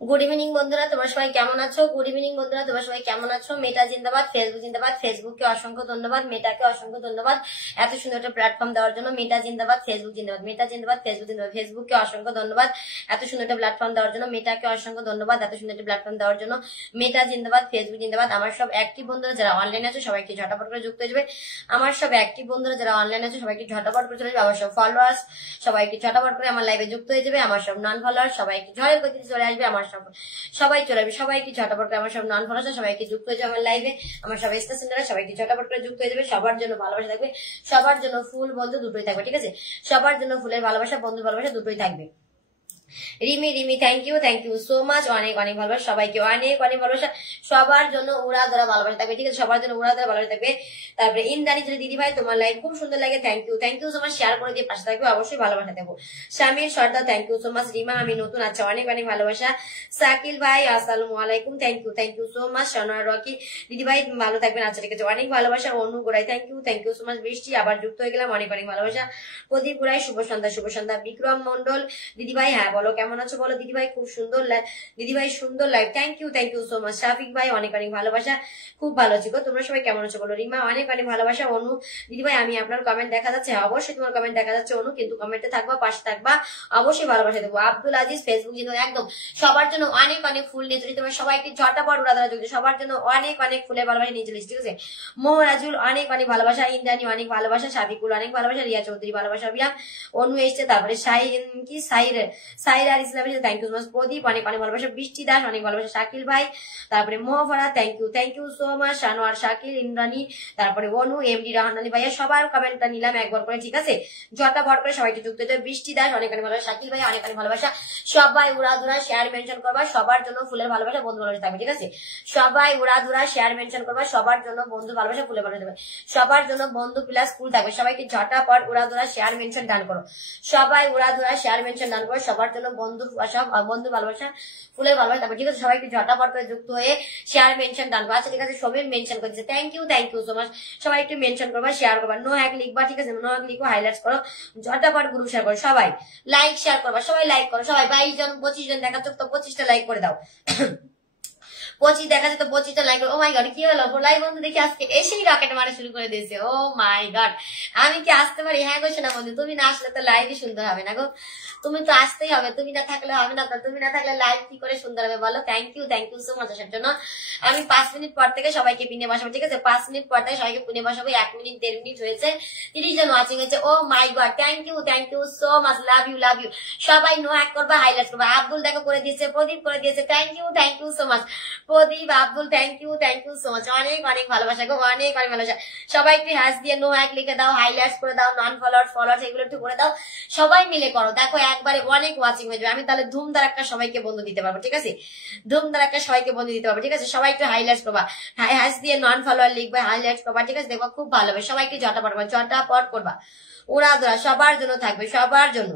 Good evening বন্ধুরা, তোমরা সবাই কেমন আছো? গুড ইভিনিং বন্ধুরা, তোমরা সবাই কেমন আছো? মেটা জিন্দাবাদ, ফেসবুক জিন্দাবাদ। ফেসবুককে অসংখ্য ধন্যবাদ, মেটাকে অসংখ্য ধন্যবাদ এত সুন্দর একটা প্ল্যাটফর্ম দেওয়ার জন্য। মেটা জিন্দাবাদ, ফেসবুক জিন্দাবাদ। মেটা জিন্দাবাদ, ফেসবুক জিন্দাবাদ। ফেসবুককে অসংখ্য ধন্যবাদ এত সুন্দর একটা প্ল্যাটফর্ম দেওয়ার জন্য। মেটাকে অসংখ্য ধন্যবাদ এত সুন্দর একটা প্ল্যাটফর্ম দেওয়ার জন্য। মেটা জিন্দাবাদ, ফেসবুক জিন্দাবাদ। আমার সব অ্যাক্টিভ বন্ধুরা যারা অনলাইন আছে সবাইকে ঝটাপট করে যুক্ত হয়ে যাবে। আমার সব অ্যাক্টিভ বন্ধুরা যারা অনলাইন আছে সবাইকে ঝটাপট করে চলে যাবে। আমার সব ফলোয়ার্স সবাইকে ঝটাপট করে আমার লাইভে যুক্ত হয়ে যাবে। আমার সব নন ফলোয়ার্স সবাইকে ঝড়ের গতিতে চলে আসবে। আমার সবাই চলে আসবে, সবাইকে ঝটাপট করে আমার সব নন ফলোয়ার্স সবাইকে যুক্ত হয়ে যাবে আমার লাইভে। আমার সব স্টার সেন্টারে সবাইকে ঝটাপট করে যুক্ত হয়ে যাবে। সবার জন্য ভালোবাসা থাকবে, সবার জন্য ফুল বন্ধু দুটোই থাকবে, ঠিক আছে? সবার জন্য ফুলের ভালোবাসা, বন্ধু ভালোবাসা দুটোই থাকবে। Rimi thank you so much, অনেক অনেক ভালোবাসা সবাইকে, অনেক অনেক ভালোবাসা। সবার জন্য উড়া ধরা ভালোবাসা থাকবে, ঠিক আছে? সবার জন্য উড়া ধরা ভালোবাসা থাকবে। তারপরে ইন্দ্রাণী দিদি ভাই, তোমার লাইভ খুব সুন্দর লাগে, thank you so much. Share করে দিয়ে পাশে থাকবে, অবশ্যই ভালোবাসা দেবো। স্বামীর Sardar thank you so much. Rima আমি নতুন আছে, অনেক অনেক ভালোবাসা। সাকিল ভাই আসসালামু আলাইকুম, থ্যাংক ইউ সো মাচ। সোনার রকি দিদি ভাই ভালো থাকবেন, আচ্ছা ঠিক আছে, অনেক ভালোবাসা। অনু গোড়াই থ্যাংক ইউ সো মাচ। বৃষ্টি আবার যুক্ত হয়ে গেলাম, অনেক অনেক ভালোবাসা। প্রদীপ গোড়াই শুভ সন্ধ্যা। বিক্রম মন্ডল দিদি ভাই, হ্যাঁ বলো কেমন আছো বলো দিদি ভাই, খুব সুন্দর দিদি ভাই, সুন্দর live, thank you so much. Shafiq ভাই অনেক অনেক ভালোবাসা, খুব ভালো আছি গো। তোমরা সবাই কেমন আছো বলো? রিমা অনেক অনেক ভালোবাসা। অনু দিদি ভাই আমি আপনার কমেন্ট দেখা যাচ্ছে, অবশ্যই তোমার কমেন্ট দেখা যাচ্ছে অনু, কিন্তু কমেন্টে থাকবা, পাশে থাকবা, অবশ্যই ভালোবাসা দেবো। আব্দুল আজিজ ফেসবুক কিন্তু একদম সবার জন্য অনেক অনেক ফুল নিয়ে চলি, তোমরা সবাইকে ঝটাপট উড়া ধরা যোগ, সবার জন্য অনেক অনেক ফুলের ভালোবাসা নিয়ে চলিস, ঠিক আছে? মোহরাজুল অনেক অনেক ভালোবাসা, ইন্দ্রাণী অনেক ভালোবাসা, সাবিকুল অনেক ভালোবাসা, রিয়া চৌধুরী ভালোবাসা, বিরাম অনু এসছে, তারপরে সাইরার ইসলাম থ্যাংক ইউ সো মাচ। প্রদীপ অনেক অনেক ভালোবাসা। বৃষ্টি দাস অনেক ভালোবাসা। শাকিল ভাই, তারপরে মোহফরা thank you so much. Sanowar, Shakil, Indrani, তারপরে অনু, এমডি রাহানালি ভাইয়া, সবার কমেন্টটা নিলাম একবার করে, ঠিক আছে? ঝটাপট করে সবাইকে যুক্ত হতে। বৃষ্টি দাস অনেক অনেক ভালোবাসা। শাকিল ভাই অনেক অনেক ভালোবাসা। সবাই উড়াধুরা শেয়ার মেনশন করবা, সবার জন্য ফুলের ভালোবাসা, বন্ধু ভালোবাসা থাকবে, ঠিক আছে? সবাই উড়াধুরা শেয়ার মেনশন করবা, সবার জন্য বন্ধু ভালোবাসা, ফুলের ভালোবাসা থাকবে। সবার জন্য বন্ধু প্লাস ফুল থাকবে। সবাইকে ঝটাপট উড়াধুরা শেয়ার মেনশন দান করো, সবাই উড়াধুরা শেয়ার মেনশন দান করো, সবার জন্য বন্ধু ভালোবাসা, ফুলের ভালোবাসা থাকবে, ঠিক আছে? সবাইকে ঝটাপট করে যুক্ত হয়ে শেয়ার মেনশন দান করো। আচ্ছা ঠিক আছে, সবাই মেনশন করে দিচ্ছে, থ্যাংক ইউ সো মাচ। সবাই একটু মেনশন করবা, শেয়ার করবা, নো হ্যাক লিখবা, ঠিক আছে? নো হ্যাক লিখো, হাইলাইটস করো, ঝটাপট গ্রুপ শেয়ার করো, সবাই লাইক শেয়ার করবা, সবাই লাইক করো, সবাই 22 জন 25 জন দেখাচ্ছ তো 25টা লাইক করে দাও। 25 দেখা যাচ্ছে তো 25টা লাইক। ও মাই গড, কি হলো লাইভ বন্ধু? দেখি আজকে এসেই রকেট মারা শুরু করে দিয়েছে। ও মাই গড, আমি কি আসতে পারি? হ্যাঁ গো শোনা বন্ধু, তুমি না আসলে তো লাইভই সুন্দর হবে না গো, তুমি তো আসতেই হবে, তুমি না থাকলে হবে না, তুমি না থাকলে লাইভ কি করে সুন্দর হবে বলো? থ্যাংক ইউ সো মাচ আসার জন্য। আমি 5 মিনিট পর থেকে সবাইকে পিনে বসাবো, ঠিক আছে? 5 মিনিট পর থেকে সবাইকে পিনে বসাবো। 1 মিনিট 1.5 মিনিট হয়েছে, 30 জন ওয়াচিং হয়েছে। Oh my god, thank you so much, love you. সবাই নো হ্যাক করবা, হাইলাইট করবা। আব্দুল দেখো করে দিয়েছে, প্রদীপ করে দিয়েছে, thank you so much. Pradip, Abdul, thank you so much, অনেক অনেক ভালোবাসা গো, অনেক অনেক ভালোবাসা। সবাই একটু হ্যাশ দিয়ে নো হ্যাক লিখে দাও, হাইলাইটস করে দাও, নন ফলোয়ার্স এগুলো একটু করে দাও, সবাই মিলে করো। দেখো একবারে অনেক ওয়াচিং হয়ে যাবে, আমি তাহলে ধুমধারাক্কা সবাইকে বন্ধু দিতে পারবো, ঠিক আছে? ধুমধারাক্কা সবাইকে বন্ধু দিতে পারবো, ঠিক আছে? সবাই একটু হাইলাইটস করবা, হ্যাশ দিয়ে নন ফলোয়ার লিখবা, হাইলাইটস করবা, ঠিক আছে? দেখবা খুব ভালো হবে। সবাইকে ঝটাপট করবা, উড়া ধরা সবার জন্য থাকবে, সবার জন্য।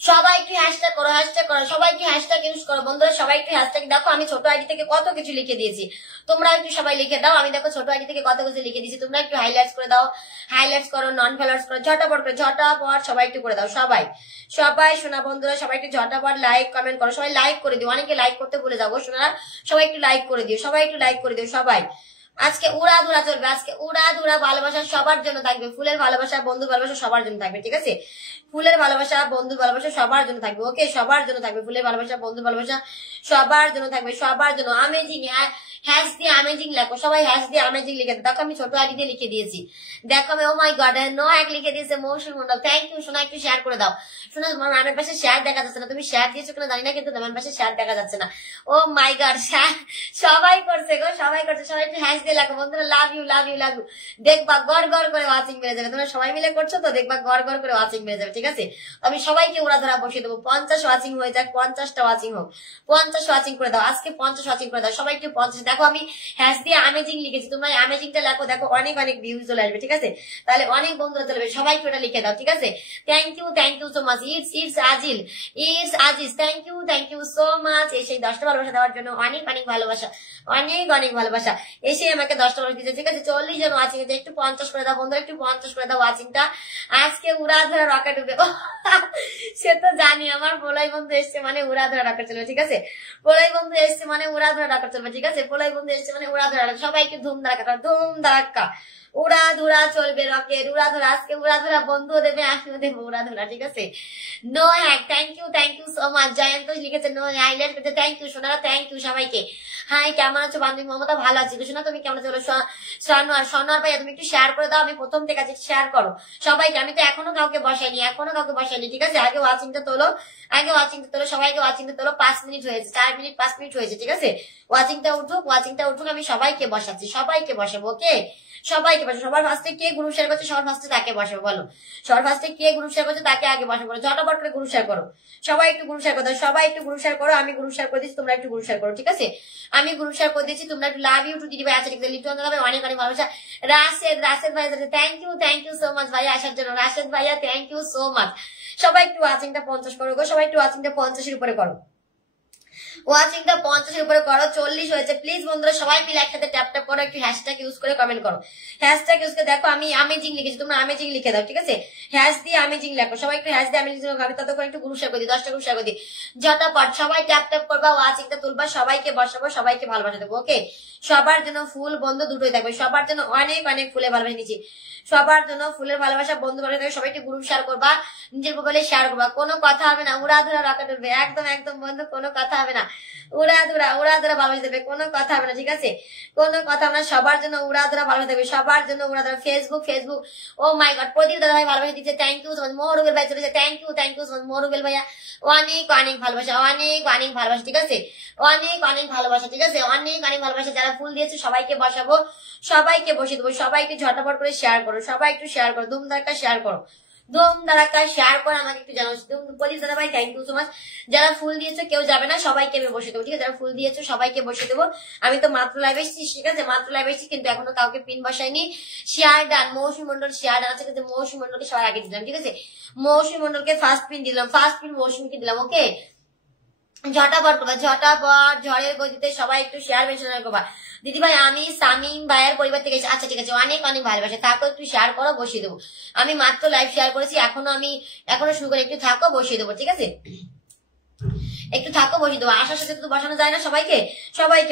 সবাই একটু হ্যাশট্যাগ করো, সবাই একটু হ্যাশট্যাগ ইউজ করো বন্ধুরা, সবাই একটু হ্যাশট্যাগ। দেখো আমি ছোট আইডি থেকে কত কিছু লিখে দিয়েছি, তোমরা একটু সবাই লিখে দাও। আমি দেখো ছোট আইডি থেকে কত কিছু লিখে দিয়েছি, তোমরা একটু হাইলাইটস করে দাও, হাইলাইটস করো, নন ফলোয়ার্স করো, ঝটাপট সবাই একটু করে দাও। সবাই শোনা বন্ধুরা, সবাই একটু ঝটাপট লাইক কমেন্ট করো, সবাই লাইক করে দিও, অনেকে লাইক করতে ভুলে যাবো শোনা, সবাই একটু লাইক করে দিও, সবাই। আজকে উড়াধুরা চলবে, আজকে উড়াধুরা ভালোবাসা সবার জন্য থাকবে, ফুলের ভালোবাসা, বন্ধু ভালোবাসা সবার জন্য থাকবে, ঠিক আছে? ফুলের ভালোবাসা, বন্ধু ভালোবাসা সবার জন্য থাকবে, ওকে? সবার জন্য থাকবে ফুলের ভালোবাসা, বন্ধু ভালোবাসা সবার জন্য থাকবে, সবার জন্য। আমেজিং, হ্যাশ দিয়ে আমেজিং লেখো, সবাই হ্যাশ দিয়ে আমেজিং লিখে। দেখো আমি ছোট আইডি দিয়ে লিখে দিয়েছি, দেখো আমি, ও মাই গড, নো এক লিখে দিয়েছে মৌসুমী মন্ডল, থ্যাংক ইউ সোনা। একটু শেয়ার করে দাও শোনা, তোমার নামের পাশে শেয়ার দেখা যাচ্ছে না, তুমি শেয়ার দিয়েছো কিনা জানি না, কিন্তু নামের পাশে শেয়ার দেখা যাচ্ছে না। ও মাই গড, সবাই করছে গো, সবাই একটু হ্যাশ দিয়ে লেখো বন্ধুরা, love you love you love you. দেখবা গড় গড় করে ওয়াচিং বেড়ে যাবে, তোমরা সবাই মিলে করছো তো, দেখবা গড় গড় করে ওয়াচিং বেড়ে যাবে, ঠিক আছে। আমি সবাইকে উড়া ধরা বসিয়ে দেবো, 50 ওয়াচিং হয়ে যাক, 50টা ওয়াচিং হোক, 50 ওয়াচিং করে দাও, আজকে 50 ওয়াচিং করে দাও সবাই একটু 50। দেখো আমি হ্যাশ দিয়ে অ্যামেজিং লিখেছি, তোমরা অ্যামেজিংটা লেখো, দেখো অনেক অনেক ভিউজ চলে আসবে, ঠিক আছে। তাহলে অনেক বন্ধুরা চলবে, সবাইকে ওটা লিখে দাও, ঠিক আছে। Thank you so much. It's Ajil, it's Aziz, thank you so much. এসে 10টা ভালোবাসা দেওয়ার জন্য অনেক অনেক ভালোবাসা, অনেক অনেক ভালোবাসা। এসে আমাকে 10টা ভালোবাসা দিয়েছে, ঠিক আছে। 40 জন ওয়াচিং আছে, একটু 50 করে দাও বন্ধুরা, একটু 50 করে দাও ওয়াচিংটা। আজকে উড়া ধরা রকেট উঠবে, সে তো জানি, আমার পোলাই বন্ধু এসছে মানে উড়া ধরা রকেট চলবে, ঠিক আছে। পোলাই বন্ধু এসছে মানে উড়া ধরা রকেট চলবে, ঠিক আছে। পোলাই বন্ধু এসছে মানে উড়া ধরা, সবাইকে ধুম ধাক্কা, ধুম ধাক্কা, উড়া ধুরা চলবে রকেট, উড়া ধরা। আজকে উড়া ধরা বন্ধু দেবে, আমিও দেবো উড়া ধরা, ঠিক আছে। No hack, thank you so much. Jayanta লিখেছে নো হাইলাইট করতে, থ্যাংক ইউ সোনারা, থ্যাংক ইউ সবাইকে। হাই, কেমন আছো বান্ধবী মমতা? ভালো আছি সোনা, তুমি কেমন আছো? সোনার ভাইয়া তুমি একটু শেয়ার করে দাও, আমি প্রথম থেকে আছি, শেয়ার করো সবাইকে। আমি তো এখনো কাউকে বসাইনি, ঠিক আছে। আগে ওয়াচিংটা তোলো, সবাইকে ওয়াচিংটা তোলো। 5 মিনিট হয়েছে, 4 মিনিট 5 মিনিট হয়েছে, ঠিক আছে। ওয়াচিংটা উঠুক, আমি সবাইকে বসাচ্ছি, সবাইকে বসাবো, ওকে। সবাইকে বসাবো। সবার ফার্স্টে কে গ্রুপ শেয়ার করছে, সবার ফার্স্টে তাকে বসাবো, বলো। সবার ফার্স্টে কে গ্রুপ শেয়ার করছে তাকে আগে বসাবো, ঝটাপট করে গ্রুপ শেয়ার করো। সবাই একটু গ্রুপ শেয়ার করো, সবাই একটু গ্রুপ শেয়ার করো। আমি গ্রুপ শেয়ার করে দিচ্ছি, তোমরা একটু গ্রুপ শেয়ার করো, ঠিক আছে। আমি গ্রুপ শেয়ার করে দিচ্ছি, তোমরা একটু লাভ ইউ টু দিদি ভাই আছে, ঠিক আছে। লিটন ভাই অনেক অনেক ভালোবাসা। রাশেদ ভাই থ্যাংক ইউ সো মাচ ভাই আসার জন্য। রাশেদ ভাইয়া থ্যাংক ইউ সো মাচ। সবাই একটু ওয়াচিংটা 50 করো গো, সবাই একটু ওয়াচিংটা 50 এর উপরে করো, ওয়াচিংটা 50 এর উপরে করো। 40 হয়েছে, প্লিজ বন্ধুরা সবাই মিলে একসাথে ট্যাপ ট্যাপ করো, একটু হ্যাশট্যাগ ইউজ করে কমেন্ট করো। হ্যাশট্যাগ ইউজ করে দেখো আমি অ্যামেজিং লিখেছি, তোমরা অ্যামেজিং লিখে দাও, ঠিক আছে। হ্যাশ দিয়ে অ্যামেজিং লেখো, সবাই একটু হ্যাশ দিয়ে অ্যামেজিং। আমি ততক্ষণ একটু গ্রুপ শেয়ার করে দিই, 10টা গ্রুপ শেয়ার করে দিই, ঝটাপট সবাই ট্যাপ ট্যাপ করবা, ওয়াচিংটা তুলবা, সবাইকে বসাবো, সবাইকে ভালোবাসা দেবো, ওকে। সবার জন্য ফুল বন্ধু দুটোই থাকবে, সবার জন্য অনেক অনেক ফুলে ভালোবাসা নিচ্ছি, সবার জন্য ফুলের ভালোবাসা বন্ধু ভালোবাসা থাকবে। সবাই একটু গ্রুপ শেয়ার করবা, নিজের প্রোফাইলে শেয়ার করবা, কোনো কথা হবে না, উড়া ধরা রকেট উঠবে, একদম একদম বন্ধু, কোনো কথা হবে না। উড়া ধরা ভালোবাসা দেবে, কোনো কথা হবে না, ঠিক আছে। কোনো কথা হবে না, সবার জন্য উড়া ধরা ভালোবাসা দেবে, সবার জন্য উড়া ধরা। ফেসবুক ও মাই গড, প্রদীপ দাদা ভাই ভালোবাসা দিচ্ছে, থ্যাংক ইউ সো মাচ। মোহরুবেল ভাই চলেছে, থ্যাংক ইউ সো মাচ মোহরুবেল ভাইয়া, অনেক অনেক ভালোবাসা, অনেক অনেক ভালোবাসা, ঠিক আছে। অনেক অনেক ভালোবাসা, ঠিক আছে, অনেক অনেক ভালোবাসা। যারা ফুল দিয়েছে সবাইকে বসাবো, সবাইকে বসিয়ে দেবো, সবাইকে ঝটাপট করে শেয়ার করো, সবাই একটু শেয়ার করো, ধুম ধাক্কা শেয়ার করো, ধুম ধাক্কা শেয়ার করে আমাকে একটু জানাও। প্রদীপ দাদা ভাই থ্যাংক ইউ সো মাচ। যারা ফুল দিয়েছো কেউ যাবে না, সবাইকে আমি বসে দেবো, ঠিক আছে। যারা ফুল দিয়েছো সবাইকে বসে দেবো। আমি তো মাত্র লাইভ এসেছি, ঠিক আছে, মাত্র লাইভ এসেছি, কিন্তু এখনো কাউকে পিন বসাইনি। শেয়ার ডান, মৌসুমী মন্ডল শেয়ার ডান আছে, কিন্তু মৌসুমী মন্ডলকে সবার আগে দিলাম, ঠিক আছে। মৌসুমী মন্ডলকে ফার্স্ট পিন দিলাম, ফার্স্ট পিন মৌসুমীকে দিলাম, ওকে। ঝটাপট করবা, ঝটাপট ঝড়ের গতিতে সবাই একটু শেয়ার মেনশন করবা। দিদি ভাই আমি সামিম ভাইয়ের পরিবার থেকে এসেছি, আচ্ছা ঠিক আছে, অনেক অনেক ভালোবাসা, থাকো একটু শেয়ার করো, বসিয়ে দেবো। আমি মাত্র লাইভ শেয়ার করেছি, এখনো শুরু করে, একটু থাকো, বসিয়ে দেবো, ঠিক আছে। একটু থাকো, বসিয়ে দেবো। আসার সাথে তো বসানো যায় না, সবাইকে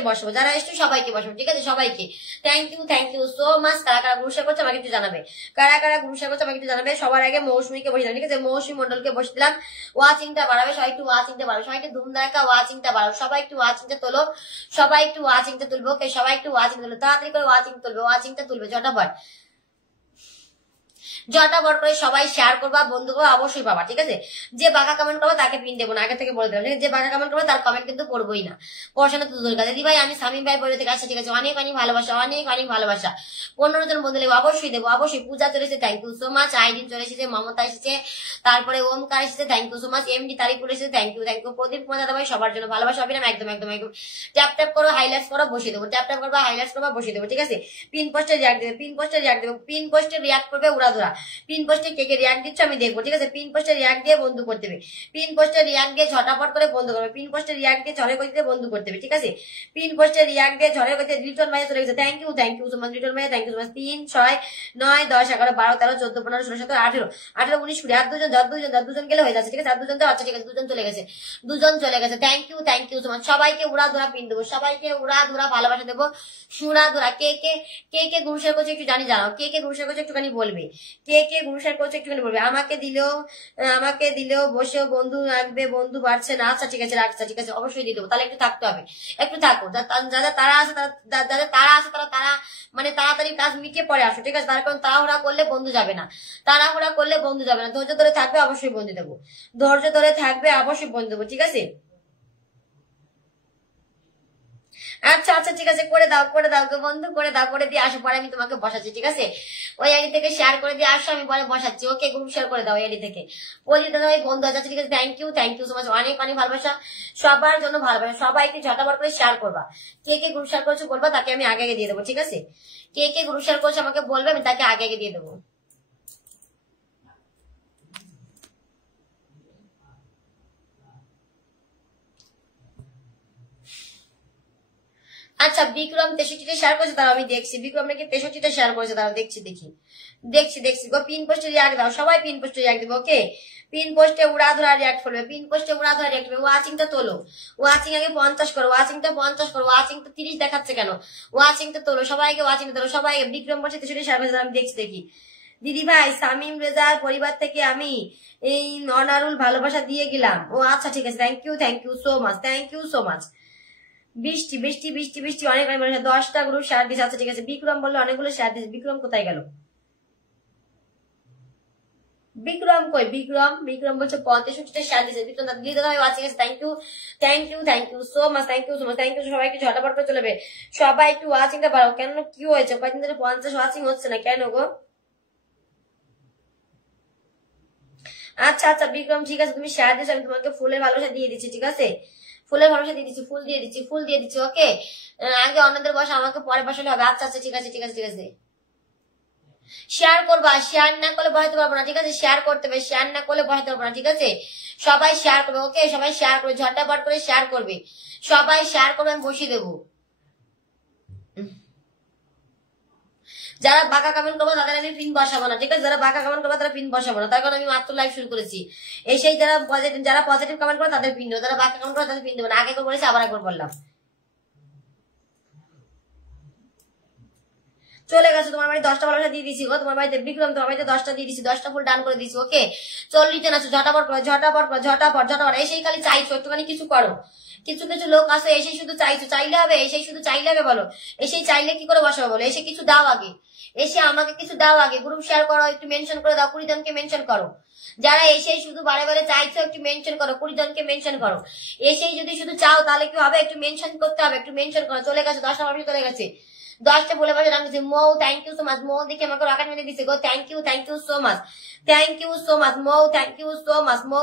বসাবো, যারা এসছো সবাইকে বসাবো, ঠিক আছে। সবাইকে থ্যাংক ইউ সো মাচ। কারা কারা গ্রুপ শেয়ার করছে আমাকে একটু জানাবে, কারা কারা গ্রুপ শেয়ার করছে আমাকে একটু জানাবে। সবার আগে মৌসুমীকে বসে দিলাম, ঠিক আছে, মৌসুমী মন্ডলকে বসে দিলাম। ওয়াচিংটা বাড়াবে, সবাই একটু ওয়াচিংটা বাড়াবে, সবাইকে ধুম ধাক্কা ওয়াচিংটা বাড়াবে, সবাই একটু ওয়াচিংটা তোলো, সবাই একটু ওয়াচিংটা তুলবো, ওকে। সবাই একটু ওয়াচিং তুলবো, তাড়াতাড়ি করে ওয়াচিংটা তুলবে ঝটাপট করে সবাই শেয়ার করবা, বন্ধু অবশ্যই পাবা, ঠিক আছে। যে বাঁকা কমেন্ট করবো তাকে পিন দেবো না, আগে থেকে বলে দেবো, যে বাঁকা কমেন্ট করবো তার কমেন্ট কিন্তু পড়বোই না, পড়াশোনা তো দূর। দিদি ভাই আমি সামিম ভাই বলে থেকে আসছি, ঠিক আছে, অনেক অনেক ভালোবাসা, অনেক অনেক ভালোবাসা। 15 জন বন্ধু দেবো, অবশ্যই দেবো, অবশ্যই। পূজা চলেছে, thank you so much. Aiden চলে এসেছে, মমতা এসেছে, তারপরে ওমকার এসেছে, thank you so much. MD Tarikul এসেছে, থ্যাংক ইউ। প্রদীপ কুমার দাদা ভাই, সবার জন্য ভালোবাসা হবে না, একদম একদম একদম। ট্যাপ ট্যাপ করো, হাইলাইটস করো, বসিয়ে দেবো, ট্যাপ ট্যাপ করবো, হাইলাইটস করবো, বসিয়ে দেবো, ঠিক আছে। পিন পোস্টে রিয়াক্ট দেবে, পিন পোস্টে রিয়াক্ট করবে উড়া ধরা। পিন পোস্টে কে কে রিয়াক্ট দিচ্ছ আমি দেখবো, ঠিক আছে। পিন পোস্টে রিয়াক্ট দিয়ে বন্ধু করতে হবে, পিন পোস্টে রিয়াক্ট দিয়ে ঝটাপট করে বন্ধ করবে, পিন পোস্টে রিয়াক্ট দিয়ে ঝড়ের গতিতে বন্ধু করতে হবে, ঠিক আছে। পিন পোস্টে রিয়াক্ট দিয়ে ঝড়ের গতিতে। লিটন ভাই চলে গেছে, thank you so much Liton ভাই, থ্যাংক ইউ সো মাচ। 3, 6, 9, 10, 11, 12, 13, 14, 15, 16, 17, 18, 19, 20, আর দুজন গেলে হয়ে যাচ্ছে, ঠিক আছে। আর দুজন তো, আচ্ছা ঠিক আছে, দুজন চলে গেছে, থ্যাংক ইউ সো মাচ। সবাইকে উড়া ধরা পিন দেবো, সবাইকে উড়া ধরা ভালোবাসা দেবো, সুরা ধরা। কে কে গ্রুপ শেয়ার করছে একটু জানাও, কে কে গ্রুপ শেয়ার করছে একটুখানি বলবে, কে কে গ্রুপ শেয়ার করছে একটুখানি বলবে। আমাকে দিলেও বসেও বন্ধু রাখবে, বন্ধু বাড়ছে না, আচ্ছা ঠিক আছে, ঠিক আছে, অবশ্যই দিয়ে দেবো। তাহলে একটু থাকতে হবে, একটু থাকো। যারা তারা আছে তারা মানে তাড়াতাড়ি কাজ মিটিয়ে পরে আসো, ঠিক আছে। তার কারণ তাড়াহুড়া করলে বন্ধু যাবে না, ধৈর্য ধরে থাকবে, অবশ্যই বন্ধু দেবো, ঠিক আছে। আচ্ছা আচ্ছা ঠিক আছে, করে দাও গো বন্ধু, করে দাও, করে দিয়ে আসো, পরে আমি তোমাকে বসাচ্ছি, ঠিক আছে? ওই আইডি থেকে শেয়ার করে দিয়ে আসো, আমি পরে বসাচ্ছি। ওকে, গ্রুপ শেয়ার করে দাও আইডি থেকে। পরিচিত ভাই বন্ধু আছে, ঠিক আছে? থ্যাংক ইউ সো মাচ, অনেক অনেক ভালোবাসা, সবার জন্য ভালোবাসা। সবাইকে ঝটাবার করে শেয়ার করবা। কে কে গ্রুপ শেয়ার করছো বলবা, তাকে আমি আগে আগে দিয়ে দেবো, ঠিক আছে? কে কে গ্রুপ শেয়ার করছো আমাকে বলবে, আমি তাকে আগে আগে দিয়ে দেবো। আচ্ছা, বিক্রম 63টা শেয়ার করেছে, তারা আমি দেখছি। বিক্রম নাকি 63টা শেয়ার করেছে, তারা দেখছি দেখছি গো। পিন পোস্টে রিয়াক্ট দাও, সবাই পিন পোস্টে রিয়াক্ট দিবে। ওকে, পিন পোস্টে উড়া ধরা রিয়াক্ট করবে, পিন পোস্টে উড়া ধরা রিয়াক্ট করবে। ওয়াচিংটা তোলো, ওয়াচিং আগে 50 করো, ওয়াচিংটা 50 করো। ওয়াচিংটা 30 দেখাচ্ছে কেন? ওয়াচিংটা তোলো, সবাইকে ওয়াচিংটা তোলো, সবাইকে। বিক্রম বলছে 63টা শেয়ার করেছে, আমি দেখি। দিদি ভাই, সামিম রেজার পরিবার থেকে আমি এই অনারুল ভালোবাসা দিয়ে গেলাম। ও আচ্ছা ঠিক আছে, thank you so much, thank you so much. বৃষ্টি বৃষ্টি বৃষ্টি বৃষ্টি অনেক অনেক মানুষ 10টা গ্রুপ শেয়ার দিচ্ছে। আচ্ছা ঠিক আছে, বিক্রম বললো অনেকগুলো শেয়ার দিচ্ছে। বিক্রম কোথায় গেল? বিক্রম কই? বিক্রম বলছে 65টা শেয়ার দিচ্ছে। বিক্রম দিদি ভাই ওয়াচিং আছে, thank you so much, thank you. সবাইকে ঝটাপট করে চলবে, সবাই একটু ওয়াচিংটা বাড়াও। কেন, কি হয়েছে? কয়েকদিন ধরে 50 ওয়াচিং হচ্ছে না কেন গো? আচ্ছা আচ্ছা বিক্রম, ঠিক আছে, তুমি শেয়ার দিচ্ছ, আমি তোমাকে ফুলের ভালোবাসা দিয়ে দিচ্ছি, ঠিক আছে? ফুলের ভালোবাসা দিয়ে দিচ্ছি, ফুল দিয়ে দিচ্ছি। ওকে, আগে অন্যদের বসা, আমাকে পরে বসালে হবে। আচ্ছা আচ্ছা ঠিক আছে। শেয়ার করবা, শেয়ার না করলে বসাতে পারবো না, ঠিক আছে? শেয়ার করতে হবে, শেয়ার না করলে বসাতে পারবো না, ঠিক আছে? সবাই শেয়ার করবে। ওকে, সবাই শেয়ার করবে, ঝটাপট করে শেয়ার করবে, সবাই শেয়ার করবে, আমি বসিয়ে দেবো। যারা বাঁকা কমেন্ট করবো তাদের আমি পিন বসাবো না, ঠিক আছে? যারা বাঁকা কমেন্ট করবো তারা পিন বসাবো না, তার কারণ আমি মাত্র লাইভ শুরু করেছি। এসেই যারা পজিটিভ কমেন্ট করবো তাদের পিন দেবো, যারা বাঁকা কমেন্ট করবো তাদের পিন দেবো না। আগে করে বলেছি, আবার একবার বললাম। চলে গেছে তোমার বাড়ি 10টা ভালোবাসা দিয়ে দিছি গো। তোমার বাড়িতে বিক্রম, তোমার বাড়িতে 10টা দিয়ে দিছি, 10টা ফুল ডান করে দিছি। ওকে, 40 জন আছো, ঝটাপট। এসেই খালি চাইছো, একটুখানি কিছু করো। কিছু লোক আছে এসেই শুধু চাইছো, চাইলে হবে? শুধু চাইলে হবে বলো? এসেই চাইলে কি করে বসাবো বলো? এসে কিছু দাও আগে, এসে আমাকে কিছু দাও আগে। গ্রুপ শেয়ার করো, একটু মেনশন করে দাও, 20 জনকে মেনশন করো। যারা এসেই শুধু বারে চাইছো একটু মেনশন করো, 20 জনকে মেনশন করো। এসেই যদি শুধু চাও তাহলে কি হবে? একটু মেনশন করতে হবে, একটু মেনশন করো। চলে গেছে 10টা মানুষ, চলে গেছে 10টা বলে বসে রাখছি। Mou thank you so much, Mou দেখে আমাকে রকেট মেরে দিচ্ছে গো। Thank you so much, Mou thank you so much, Mou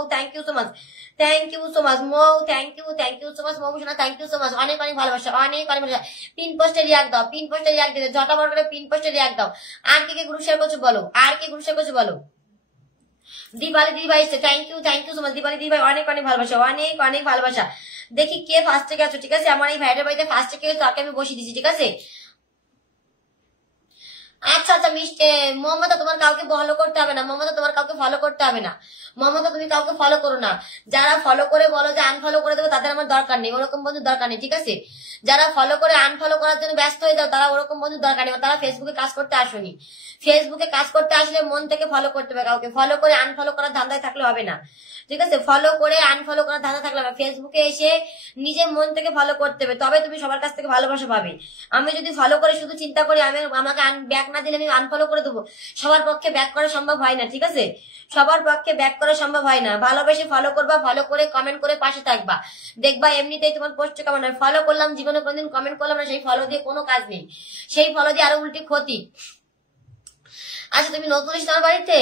শোনা, থ্যাংক ইউ সো মাচ, অনেক অনেক ভালোবাসা, পিন পোস্টে রিয়াক্ট দাও, দিতে ঝটাপট করে পিন পোস্টে রিয়াক্ট দাও। আর কে গ্রুপ শেয়ার করছো বলো, বলো? দিবালি দিদি ভাই, thank you so much. Diwali দিদি ভাই অনেক অনেক ভালোবাসা, অনেক ভালোবাসা। দেখি কে ফার্স্টে গেছো, ঠিক আছে? আমার এই ভাইটার বাড়িতে ফার্স্টে কে তাকে আমি বসিয়ে দিচ্ছি, ঠিক আছে? আচ্ছা আচ্ছা মিষ্টি মমতা, তোমার কাউকে ফলো করতে হবে না। মমতা, তোমার কাউকে ফলো করতে হবে না। মমতা, তুমি কাউকে ফলো করো না। যারা ফলো করে বলো যে আনফলো করে দেবো, তাদের আমার দরকার নেই, ওরকম বন্ধু দরকার নেই, ঠিক আছে? যারা ফলো করে আনফলো করার জন্য ব্যস্ত হয়ে যাও, তারা ওরকম বন্ধু দরকার নেই। তারা ফেসবুকে কাজ করতে আসেনি। ফেসবুকে কাজ করতে আসলে মন থেকে ফলো করতে হবে কাউকে। ফলো করে আনফলো করার ধান্দায় থাকলে হবে না, ঠিক আছে? ফলো করে আনফলো করার ধান্দা থাকলে হবে। ফেসবুকে এসে নিজের মন থেকে ফলো করতে হবে, তবে তুমি সবার কাছ থেকে ভালোবাসা পাবে। আমি যদি ফলো করে শুধু চিন্তা করি আমাকে ব্যাক না দিলে আমি আনফলো করে দেবো, সবার পক্ষে ব্যাক করা সম্ভব হয় না, ঠিক আছে? সবার পক্ষে ব্যাক করা সম্ভব হয় না। ভালোবেসে ফলো করবা, ফলো করে কমেন্ট করে পাশে থাকবা, দেখবা এমনিতেই তোমার পোস্ট কেমন হয়। ফলো করলাম, জীবনে কোনদিন কমেন্ট করলাম না, সেই ফলো দিয়ে কোনো কাজ নেই, সেই ফলো দিয়ে আরো উল্টে ক্ষতি। আচ্ছা, তুমি নতুন এসে তোমার বাড়িতে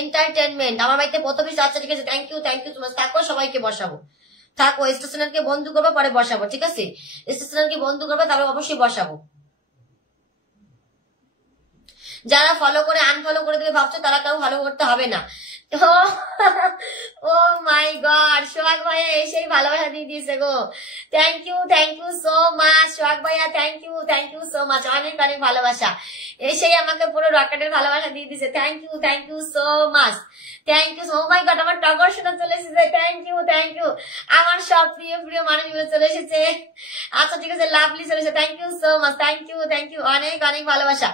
এন্টারটেনমেন্ট আমার বাড়িতে প্রথমে। আচ্ছা ঠিক আছে, থ্যাংক ইউ তোমার। থাকো, সবাইকে বসাবো, থাকো। স্টেশনারকে বন্ধু করবে, পরে বসাবো, ঠিক আছে? স্টেশনারকে বন্ধু করবে, তারপরে অবশ্যই বসাবো। যারা ফলো করে আনফলো করে দেবে ভাবছো, তারা কাউ ফলো করতে হবে না। ও মাই গড, সোহাগ ভাইয়া এসেই ভালোবাসা দিয়ে দিয়েছে গো। থ্যাংক ইউ সো মাচ সোহাগ ভাইয়া, থ্যাংক ইউ সো মাচ, অনেক অনেক ভালোবাসা। এসেই আমাকে পুরো রকেটের ভালোবাসা দিয়ে দিয়েছে। Thank you so much, oh my God, আমার টগর শোনা চলে এসেছে। থ্যাংক ইউ আমার সব প্রিয় মানুষগুলো চলে এসেছে। আচ্ছা ঠিক আছে, লাভলি চলে এসেছে। Thank you so much, thank you অনেক অনেক ভালোবাসা,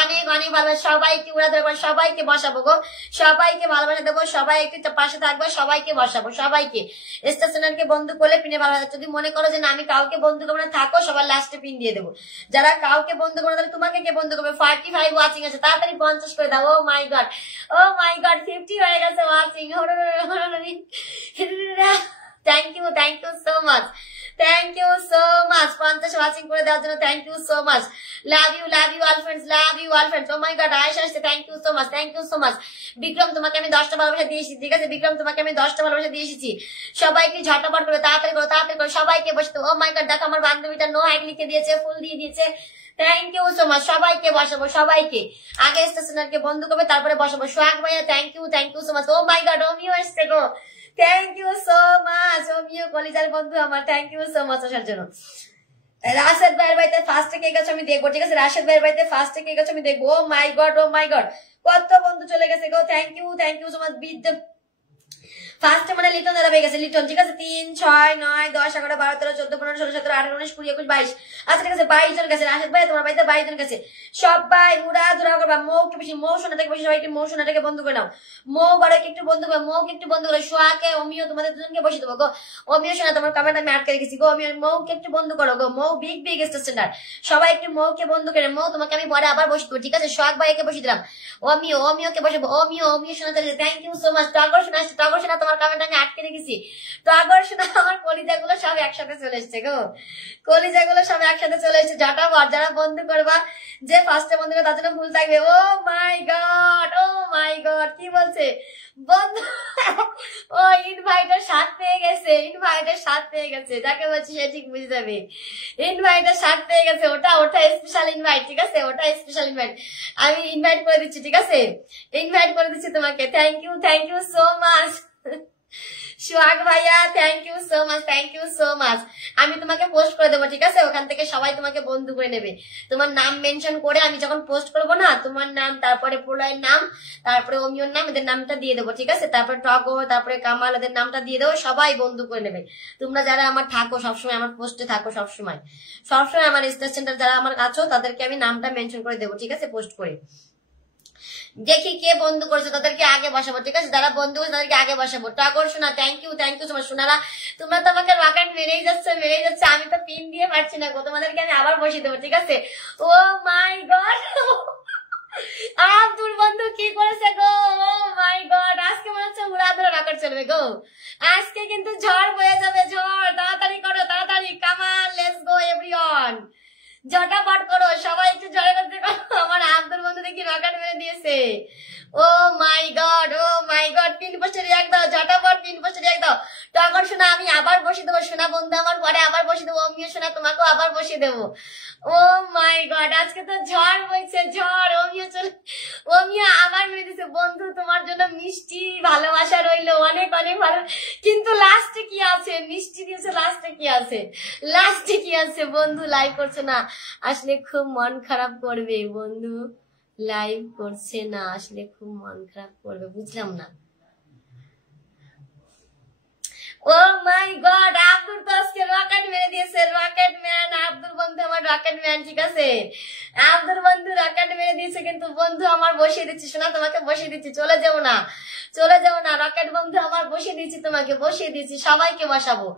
অনেক ভালোবাসা। সবাইকে উড়া দেবো, সবাইকে বসাবো গো, সবাইকে ভালোবাসা দেবো, সবাই একটু পাশে থাকবে, সবাইকে বসাবো, সবাইকে। স্টেশনারকে বন্ধু করলে পিনে ভালোবাসা। যদি মনে করো যে না আমি কাউকে বন্ধু করবো না, থাকো, সবার লাস্টে পিন দিয়ে দেবো। যারা কাউকে বন্ধু করবে তাহলে তোমাকে কে বন্ধু করবে? 45 ওয়াচিং আছে, তাড়াতাড়ি 50 করে দাও। ও মাই গড 50 হয়ে গেছে watching. Thank you so much, thank you so much 50 watching করে দেওয়ার জন্য thank you so much. Love you all friends, love you all friends. Oh my god Ayesha আসছে, thank you so much, thank you so much. Vikram তোমাকে আমি 10টা ভালোবাসা দিয়ে এসেছি, ঠিক আছে বিক্রম তোমাকে আমি 10টা ভালোবাসা দিয়ে এসেছি। সবাইকে ঝটাপট করে তাড়াতাড়ি করো সবাইকে বসতে। ও মাই গড দেখো আমার বান্ধবীটা নো হাইক লিখে দিয়েছে, ফুল দিয়ে দিয়েছে, থ্যাংক ইউ সো মাচ। সবাইকে বসাবো, সবাইকে আগে স্টেশনারকে বন্ধ করবে তারপরে বসাবো। সোহাগ ভাইয়া thank you so much. Oh my god Omio এসছে গো, thank you so much. Omio কলিজার বন্ধু আমার, থ্যাংক ইউ সো মাচ আসার জন্য। রাশেদ ভাইয়ের বাড়িতে ফার্স্টে কে গেছে আমি দেখবো, ঠিক আছে রাশেদ ভাইয়ের বাড়িতে ফার্স্টে কে গেছে আমি দেখবো। ও মাই গড কত বন্ধু চলে গেছে গো, থ্যাংক ইউ সো মাচ। ফার্স্টে মানে লিটন দাদা পেয়ে গেছে, লিটন ঠিক আছে 3 6 9 10 11 12 13 14 15 16 17 18 19 20 21 22। আচ্ছা ঠিক আছে 22 জন গেছে। রাশেদ ভাই তোমার বাড়িতে 22 জন গেছে। সবাই উড়া ধরা করবা। মৌকে বেশি, মৌ সোনাটাকে বেশি, সবাইকে মৌ সোনাটাকে বন্ধ করে নাও। মৌ বাড়াকে একটু বন্ধ করে, মৌকে একটু বন্ধ করে। সোয়াকে অমিও তোমাদের দুজনকে বসে দেবো গো। অমিও সোনা তোমার কমেন্ট আমি আটকে রেখেছি গো। অমিও মৌকে একটু বন্ধ করো গো। মৌ বিগ স্ট্যান্ডার্ড, সবাই একটু মৌকে বন্ধ করে। মৌ তোমাকে আমি পরে আবার বসে দেবো, ঠিক আছে সোহাগ ভাইকে বসে দিলাম। অমিওকে বসাবো। অমিও সোনা চলে গেছে, থ্যাংক ইউ সো মাচ। টগর সোনা তোমার কমেন্ট আমি আটকে রেখেছি। টগর সোনা আমার কলিজাগুলো সব একসাথে চলে এসছে গো, কলিজাগুলো সব একসাথে চলে এসছে। ঝটাপট যারা বন্ধ করবা, যে ফার্স্টে বন্ধ করবে তার জন্য ভুল থাকবে। ও মাই গড কি বলছে বন্ধু? ও ইনভাইটের স্বাদ পেয়ে গেছে, যাকে বলছি সে ঠিক বুঝে যাবে। ইনভাইটের স্বাদ পেয়ে গেছে, ওটা স্পেশাল ইনভাইট, ঠিক আছে ওটা স্পেশাল ইনভাইট। আমি ইনভাইট করে দিচ্ছি, ঠিক আছে ইনভাইট করে দিচ্ছি তোমাকে। থ্যাংক ইউ সো মাচ সোহাগ ভাইয়া, থ্যাংক ইউ সো মাচ। আমি তোমাকে পোস্ট করে দেবো, ঠিক আছে ওখান থেকে সবাই তোমাকে বন্ধু করে নেবে। তোমার নাম মেনশন করে আমি যখন পোস্ট করবো না, তোমার নাম, তারপরে প্রলয়ের নাম, তারপরে অমিয়র নাম, এদের নামটা দিয়ে দেবো, ঠিক আছে তারপরে টগর, তারপরে কামাল, এদের নামটা দিয়ে দেবো, সবাই বন্ধু করে নেবে। তোমরা যারা আমার থাকো সবসময়, আমার পোস্টে থাকো সবসময় আমার স্টার সেন্টার যারা আমার আছো তাদেরকে আমি নামটা মেনশন করে দেবো, ঠিক আছে পোস্ট করে। দেখি কে বন্ধু করেছে তাদেরকে আগে বসাবো, ঠিক আছে যারা বন্ধু করেছে তাদেরকে আগে বসাবো। টগর সোনা থ্যাংক ইউ তোমার সোনারা, তোমরা তো আমাকে রকেট মেরেই যাচ্ছে। আমি তো পিন দিয়ে পারছি না গো, তোমাদেরকে আমি আবার বসিয়ে দেবো, ঠিক আছে। ও মাই গড আব্দুল বন্ধু কি করেছে গো, ও মাই গড আজকে মনে হচ্ছে উড়াধুরা রকেট চলবে গো, আজকে কিন্তু ঝড় বয়ে যাবে, ঝড়। তাড়াতাড়ি করো তাড়াতাড়ি, কামাল লেটস গো এভরিওয়ান, ঝটাপট করো সবাই একটু ঝড়ে করতে করো। আমার আব্দুল বন্ধু দেখি রকেট মেরে দিয়েছে। ও মাই গড পিন পোস্টে রিঅ্যাক্ট দাও, ঝটাপট পিন পোস্টে রিঅ্যাক্ট দাও। টগর সোনা আমি আবার বসিয়ে দেবো, সোনা বন্ধু আমার পরে আবার বসিয়ে দেবো। অমিও সোনা তোমাকেও আবার বসিয়ে দেবো। ও মাই গড আজকে তো ঝড় বইছে, ঝড়। অমিও আবার মেরে দিয়েছে। বন্ধু তোমার জন্য মিষ্টি ভালোবাসা রইলো, অনেক ভালো। কিন্তু লাস্টে কি আছে? মিষ্টি দিয়েছে, লাস্টে কি আছে বন্ধু লাইভ করছে না, আসলে খুব মন খারাপ করবে বন্ধু, লাইভ করছে না আসলে খুব মন খারাপ করবে, বুঝলাম না। ও মাই গড আব্দুল তো আজকে রকেট মেরে দিয়েছে, রকেট ম্যান আব্দুল বন্ধু আমার রকেট ম্যান, ঠিক আছে আব্দুল বন্ধু রকেট মেরে দিয়েছে। কিন্তু বন্ধু আমার বসিয়ে দিচ্ছি, শোনা তোমাকে বসিয়ে দিচ্ছি, চলে যাও না রকেট বন্ধু আমার বসিয়ে দিচ্ছি, তোমাকে বসিয়ে দিচ্ছি, সবাইকে বসাবো।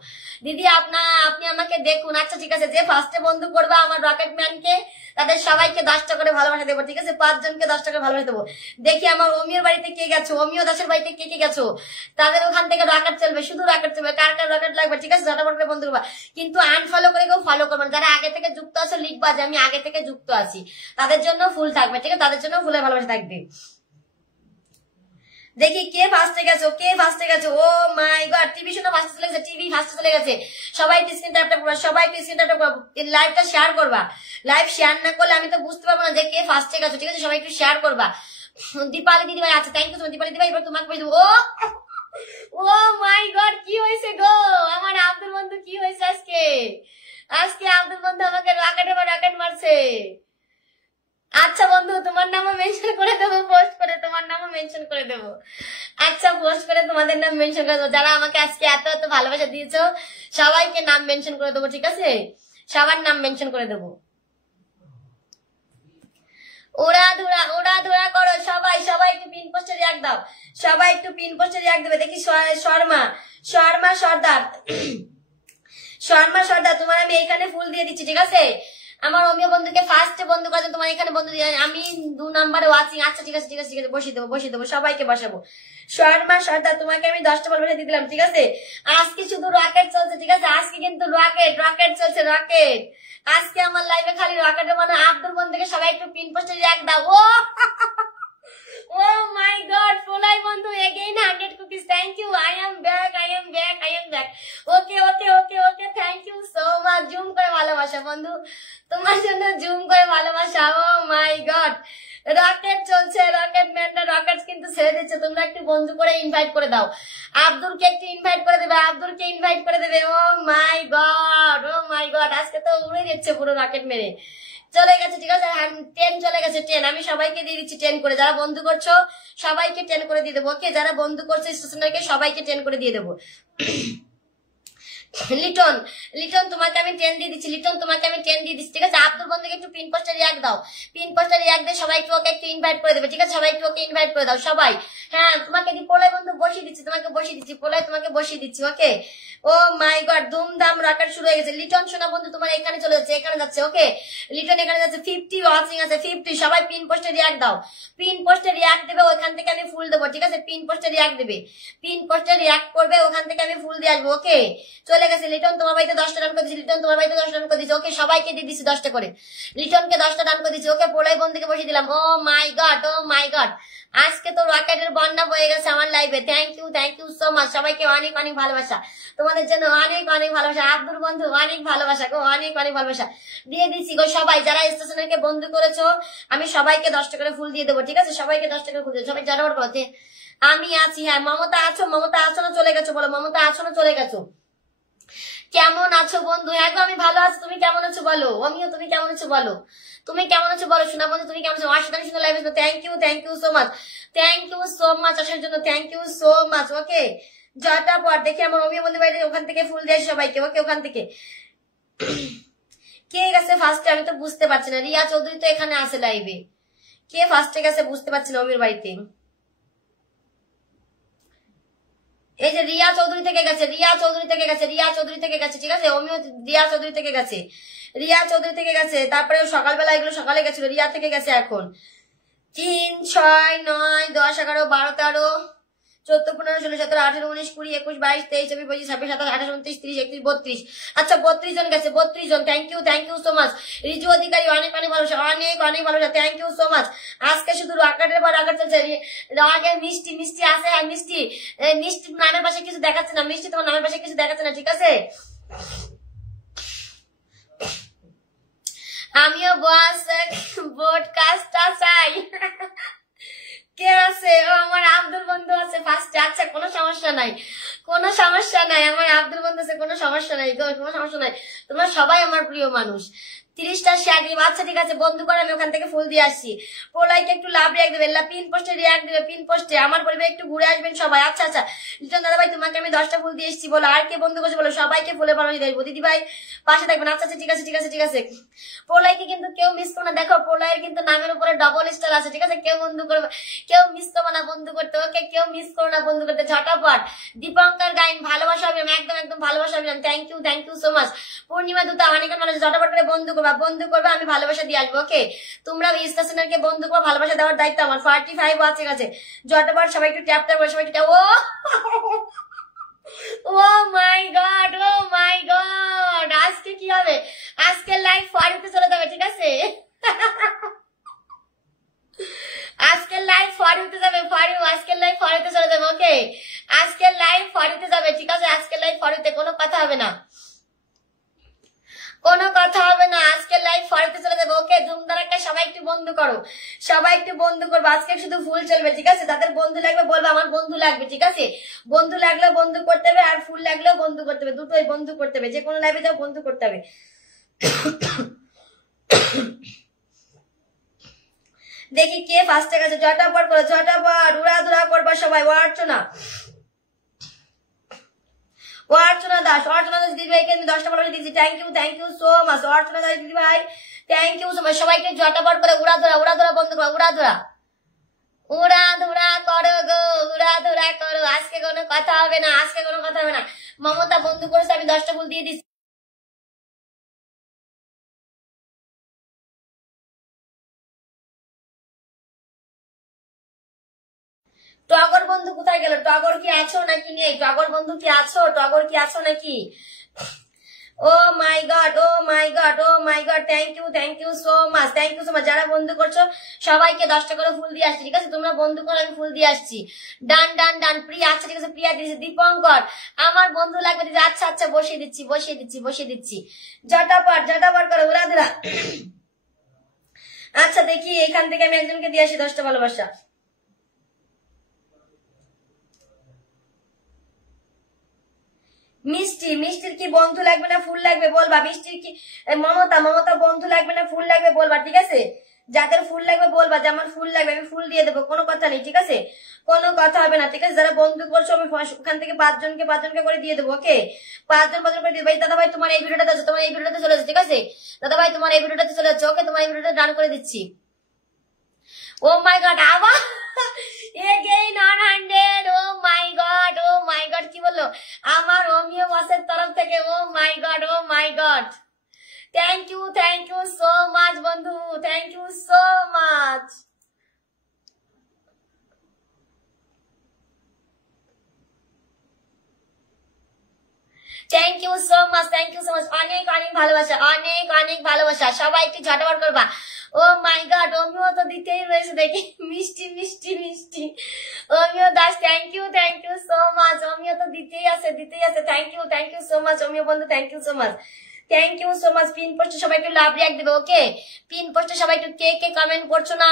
দিদি আপনি আমাকে দেখুন। আচ্ছা ঠিক আছে, যে ফার্স্টে বন্ধু করবে আমার রকেট ম্যানকে তাদের সবাইকে 10টা করে ভালোবাসা দেবো, ঠিক আছে 5 জনকে 10টা করে ভালোবাসা দেবো। দেখি আমার অমিয়র বাড়িতে কে গেছো, অমিয় দাসের বাড়িতে কে গেছো, তাদের ওখান থেকে রকেট চলবে, শুধু রকেট চলবে। কার কার রকেট লাগবে, ঠিক আছে ঝটাপট করে বন্ধু করবা। কিন্তু আনফলো করে কেউ ফলো করবে না। যারা আগে থেকে যুক্ত আছে লিখবা যে আমি আগে থেকে যুক্ত আছি, তাদের জন্য ফুল থাকবে, ঠিক আছে তাদের জন্য ফুলের ভালোবাসা থাকবে। দেখি কে ফার্স্টে গেছো। ও মাই গড টিভি শোনা ফার্স্টে চলে গেছে, টিভি ফার্স্টে চলে গেছে। সবাই স্ক্রিন ট্যাপটা করবা, লাইভটা শেয়ার করবা। লাইভ শেয়ার না করলে আমি তো বুঝতে পারবো না যে কে ফার্স্টে গেছো, ঠিক আছে সবাই একটু শেয়ার করবা। দীপালি দিদিভাই আছে, থ্যাংক ইউ দীপালি দিদিভাই। এবার তোমাকে বলে দেবো। ও মাই গড কি হয়েছে গো, আমার আব্দুল বন্ধু কি হয়েছে আজকে আব্দুল বন্ধু আমাকে রকেট মারছে। আচ্ছা বন্ধু তোমার নামও মেনশন করে দেবো, পোস্ট করে তোমার নামও মেনশন করে দেবো। আচ্ছা পোস্ট করে তোমাদের নাম মেনশন করে দেবো। যারা আমাকে আজকে এত ভালোবাসা দিয়েছো সবাইকে নাম মেনশন করে দেবো, ঠিক আছে সবার নাম মেনশন করে দেবো। ওরা ধুরা করো সবাই একটু পিন পোস্টে রিঅ্যাক্ট দাও, সবাই একটু পিন পোস্টে রিঅ্যাক্ট দেবে। দেখি শর্মা সর্দার তোমার আমি এইখানে ফুল দিয়ে দিচ্ছি, ঠিক আছে আমার অমিয় বন্ধুকে ফার্স্টে বন্ধু করেছেন, তোমার এখানে বন্ধু দিয়ে আমি 2 নম্বরে ওয়াচিং। আচ্ছা ঠিক আছে ঠিক আছে ঠিক আছে, বসিয়ে দেবো সবাইকে বসাবো। শর্মা সর্দার তোমাকে আমি 10টা ভালোবাসা দিয়ে দিলাম, ঠিক আছে। আজকে শুধু রকেট চলছে, ঠিক আছে, আজকে কিন্তু রকেট চলছে, রকেট। আজকে আমার লাইভে খালি রকেটের মানে আব্দুল বন্ধুকে সবাই একটু পিন পোস্টে রিঅ্যাক্ট দাও। Oh my God, Polai Bandhu again 100 cookies. Thank you. I am back. Okay. Thank you so much. Zoom করে ভালোবাসা বন্ধু, তোমার জন্য জুম করে ভালোবাসা। Oh my God, রকেট চলছে, রকেট ম্যানরা রকেট কিন্তু ছেড়ে দিচ্ছে। তোমরা একটু বন্ধু করে ইনভাইট করে দাও। আব্দুলকে একটু ইনভাইট করে দেবে, Oh my God, আজকে তো উড়ে যাচ্ছে পুরো রকেট মেরে চলে গেছে, ঠিক আছে। 10 চলে গেছে, 10 আমি সবাইকে দিয়ে দিচ্ছি 10 করে। যারা বন্ধু করছো সবাইকে 10 করে দিয়ে দেবো, ওকে। যারা বন্ধু করছো স্টেশনারকে সবাইকে 10 করে দিয়ে দেবো। লিটন তোমাকে আমি 10 দিয়ে দিচ্ছি, ঠিক আছে। আব্দুল বন্ধুকে একটু পিন পোস্টে রিঅ্যাক্ট দাও, দিয়ে সবাই একটু ওকে একটু ইনভাইট করে দেবে, ঠিক আছে। সবাই একটু ওকে ইনভাইট করে দাও সবাই। হ্যাঁ, তোমাকে দি পোলাই বন্ধু বসিয়ে দিচ্ছি, তোমাকে বসিয়ে দিচ্ছি, ওকে। ও মাই গড, ধুমধাম রকেট শুরু হয়ে গেছে। লিটন সোনা বন্ধু তোমার এখানে চলে যাচ্ছে, এখানে যাচ্ছে, ওকে। লিটন এখানে যাচ্ছে, 50 ওয়াচিং আছে, 50। সবাই পিন পোস্টে রিঅ্যাক্ট দাও, পিন পোস্টে রিঅ্যাক্ট দেবে, ওখান থেকে আমি ফুল দেবো, ঠিক আছে। পিন পোস্টে রিঅ্যাক্ট দেবে, পিন পোস্টে রিঅ্যাক্ট করবে, ওখান থেকে আমি ফুল দিয়ে আসবো, ওকে। চলে গেছে লিটন, তোমার বাড়িতে 10টা রান করে দিচ্ছি, ওকে। সবাইকে দিয়ে দিচ্ছি 10টা করে, লিটনকে 10টা রান করে দিচ্ছি, ওকে। পোলাই বন্ধুকে বসিয়ে দিলাম। ও মাই গড, আজকে তো রকেটের বন্যা বয়ে গেছে আমার লাইভে। থ্যাংক ইউ সো মাচ, সবাইকে অনেক ভালোবাসা, তোমাদের জন্য অনেক ভালোবাসা। আব্দুল বন্ধু অনেক ভালোবাসা গো, অনেক ভালোবাসা দিয়ে দিচ্ছি গো। সবাই যারা স্টেশনকে বন্ধু করেছো আমি সবাইকে 10টা করে ফুল দিয়ে দেবো, ঠিক আছে। সবাইকে 10টা করে ফুল দিয়ে, সবাই জানাবার পথে আমি আছি। হ্যাঁ, মমতা আছো না চলে গেছো? বলো, মমতা আছো না চলে গেছো? কেমন আছো বন্ধু? হ্যাঁ গো, আমি ভালো আছি, তুমি কেমন আছো বলো? আমিও, তুমি কেমন আছো বলো? শোনা বন্ধু, তুমি কেমন আছো? অসাধারণ সুন্দর live. Thank you so much আসার জন্য, thank you so much, okay. জয়টা পর দেখি আমার অভিয় বন্ধু বাইরে, ওখান থেকে ফুল দেয় সবাইকে, ওকে। ওখান থেকে কে গেছে ফার্স্টে আমি তো বুঝতে পারছি না। রিয়া চৌধুরী তো এখানে আছে লাইভে, কে ফার্স্টে গেছে বুঝতে পারছি না অমির বাড়িতে। এই যে রিয়া চৌধুরী থেকে গেছে, ঠিক আছে। অমিও রিয়া চৌধুরী থেকে গেছে, তারপরে সকালবেলা এগুলো সকালে গেছিল, রিয়া থেকে গেছে এখন। 3, 6, 9, 10, 11, 12, 13, 14, 15, 16, 17, 18, 19, 20, 21, 22, 23, 24, 25, 26, 27, 28, 29, 30, 31, 32। আচ্ছা 32 জন গেছে, 32 জন। Thank you so much. Riju Adhikari অনেক ভালোবাসা, অনেক ভালোবাসা। Thank you so much. আজকে শুধু রকেটের পর রকেট চলছে। রাগে মিষ্টি আছে। হ্যাঁ, মিষ্টি নামের পাশে কিছু দেখাচ্ছে না, তোমার নামের পাশে কিছু দেখাচ্ছে না, ঠিক আছে। আমিও বস বোডকাস্টটা চাই। কে আছে? ও আমার আব্দুল বন্ধু আছে ফার্স্টে। আচ্ছা, কোনো সমস্যা নাই, আমার আব্দুল বন্ধু আছে, কোনো সমস্যা নাই। তোমরা সবাই আমার প্রিয় মানুষ। 30টা শেয়ার দিবে। আচ্ছা ঠিক আছে, বন্ধু করে আমি ওখান থেকে ফুল দিয়ে আসছি। পোলাইকে একটু লাভ রিয়াক্ট দেবে, পিন পোস্টে রিয়াক্ট দেবে, পিন পোস্টে আমার পরিবার একটু ঘুরে আসবেন সবাই। আচ্ছা লিটন দাদা ভাই, তোমাকে আমি 10টা ফুল দিয়ে এসেছি, বলো আর কে বন্ধু করছে বলো, সবাইকে ফুলে ভালোবাসা দেবো। দিদি ভাই পাশে থাকবেন। আচ্ছা ঠিক আছে। পোলাইকে কিন্তু কেউ মিস করো না, দেখো পোলাইয়ের কিন্তু নামের উপরে ডবল স্টার আছে, ঠিক আছে। কেউ বন্ধু করবে, কেউ মিস করবে না বন্ধু করতে, ওকে। কেউ মিস করো না বন্ধু করতে। ঝটাপট দীপঙ্কর গাইন ভালোবাসা অভিযান, একদম ভালোবাসা অভিযান। Thank you so much. Purnima দুটা অনেক মানুষ ঝটাপট করে বন্ধু করবে, আমি ভালোবাসা দিয়ে আসবো, ওকে। তোমরা স্টেশনারকে বন্ধু করবো, ভালোবাসা দেওয়ার দায়িত্ব আমার। 45 আছে কাছে, ঝটাপট সবাই একটু ট্যাপ করে সবাই একটু। ও মাই গড, আজকে কি হবে? আজকে লাইভ ফরিতে চলে যাবে, ঠিক আছে। আজকে লাইভ ফরিতে যাবে, চলে যাবে, ওকে। আজকে লাইভ ফরিতে যাবে, ঠিক আছে। আজকে লাইভ ফরিতে, কোনো কথা হবে না, আজকে লাইভ ফরিতে চলে যাবে, ওকে। ধুমধারাক্কা সবাই একটু বন্ধু করো, আজকে শুধু ফুল চলবে, ঠিক আছে। তাদের বন্ধু লাগবে বলবে আমার বন্ধু লাগবে, ঠিক আছে। বন্ধু লাগলেও বন্ধু করতে হবে, আর ফুল লাগলেও বন্ধু করতে হবে, দুটোই বন্ধু করতে হবে। যে কোনো লাইভে যাও বন্ধু করতে হবে। দেখি কে ফার্স্টে গেছে, ঝটাপট উড়াধুরা করবা সবাই। অর্চনা দাস দিদি ভাইকে আমি 10টা ভালোবাসা দিচ্ছি। থ্যাংক ইউ সো মাচ অর্চনা দাস দিদি ভাই, থ্যাংক ইউ সো মাচ। সবাইকে ঝটাপট করে উড়াধুরা বন্ধ করো, উড়াধুরা করো গো, করো। আজকে কোনো কথা হবে না, মমতা বন্ধু করেছে, আমি 10টা ফুল দিয়ে দিচ্ছি। টগর বন্ধু কোথায় গেল? টগর কি আছো নাকি নেই? টগর বন্ধু কি আছো? টগর কি আছো নাকি? Oh my god, oh my god, oh my god, thank you so much, thank you so much. যারা বন্ধু করছো সবাইকে 10টা করে ফুল দিয়ে আসছি, ঠিক আছে? তোমরা বন্ধু করো, আমি ফুল দিয়ে আসছি। ডান ডান ডান। প্রিয়া, আচ্ছা ঠিক আছে, প্রিয়া দিয়েছে। দীপঙ্কর, আমার বন্ধু লাগবে দিদি। আচ্ছা আচ্ছা, বসিয়ে দিচ্ছি বসিয়ে দিচ্ছি বসিয়ে দিচ্ছি। ঝটাপট করো, উড়াধুরা। আচ্ছা দেখি, এখান থেকে আমি একজনকে দিয়ে আসি 10টা ভালোবাসা। মিষ্টি, মিষ্টির কি বন্ধু লাগবে না ফুল লাগবে বলবা? মিষ্টির কি মমতা বন্ধু লাগবে না ফুল লাগবে বলবা, ঠিক আছে? যাদের ফুল লাগবে বলবা যে আমার ফুল লাগবে, আমি ফুল দিয়ে দেবো, কোনো কথা নেই, ঠিক আছে? কোনো কথা হবে না, ঠিক আছে? যারা বন্ধু করছো আমি ওখান থেকে 5জনকে করে দিয়ে দেবো, ওকে? 5জন করে দিয়ে। ভাই দাদা ভাই তোমার এই ভিডিওটা আছে, তোমার এই ভিডিওটাতে চলে যাচ্ছে, ঠিক আছে? দাদা ভাই তোমার এই ভিডিওটাতে চলে যাচ্ছে, ওকে? তোমার এই ভিডিওটা ডান করে দিচ্ছি। ও মাই গড, আবার again 100। Oh my god, oh my god, কি বললো আমার হোমিও বসের তরফ থেকে? Oh my god, oh my god, thank you so much বন্ধু, thank you so much. Thank you so much, অনেক অনেক ভালোবাসা, অনেক অনেক ভালোবাসা। সবাই একটু ঝটাপট করবা। ও মাই গড, অমিও তো দিতেই রয়েছে দেখি, মিষ্টি মিষ্টি মিষ্টি। Omio Das, thank you so much. Omio তো দিতেই আছে thank you so much Omio বন্ধু, thank you so much, thank you so much. Pin পোস্টে সবাই একটু লাভ রিয়াক্ট দেবে, ওকে? পিন পোস্টে সবাই একটু কে কমেন্ট করছো না?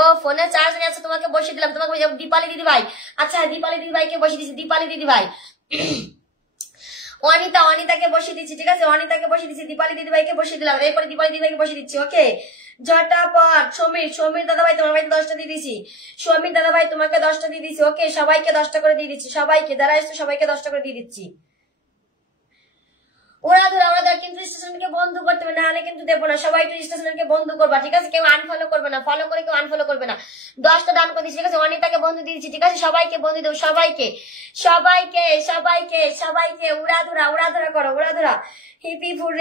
ও ফোনে চার্জ নেই, আচ্ছা তোমাকে বসিয়ে দিলাম। তোমাকে দীপালি দিদি ভাই, আচ্ছা দীপালি দিদি ভাইকে বসিয়ে দিচ্ছি। দীপালি দিদি ভাই, অনিতাকে বসিয়ে দিচ্ছি, ঠিক আছে? অনিতাকে বসিয়ে দিচ্ছি, দীপালি দিদি ভাইকে বসিয়ে দিলাম। এরপরে দীপালি দিদি ভাইকে বসিয়ে দিচ্ছি, ওকে? ঝটাপট। সমীর দাদা ভাই তোমার বাড়িতে 10টা দিয়ে দিচ্ছি। সমীর দাদা ভাই তোমাকে 10টা দিয়ে দিচ্ছি, ওকে? সবাইকে 10টা করে দিয়ে দিচ্ছি, সবাইকে যারা এসছে সবাইকে 10টা করে দিয়ে দিচ্ছি। ওরা কিন্তু স্টেশনকে বন্ধ করতে হবে, নাহলে কিন্তু দেবো না। সবাই একটু স্টেশনকে বন্ধ করবা, ঠিক আছে? কেউ আনফলো করবে না, ফলো করে কেউ আনফলো করবে না। 10টা ডান করে দিচ্ছি, ঠিক আছে? অনিতাকে বন্ধু দিয়েছি, ঠিক আছে? সবাইকে বন্ধু দেবো, সবাইকে সবাইকে সবাইকে সবাইকে। উড়াধুরা করো, উড়াধুরা। হিপি ফুড